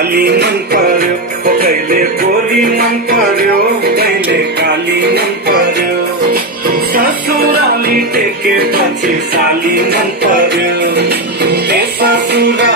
काली मन पर्यो कहिले गोरी मन पर्यो कहिले काली मन पर्यो ससुराली टेकेपछि साली मन पर्यो ए ससुरा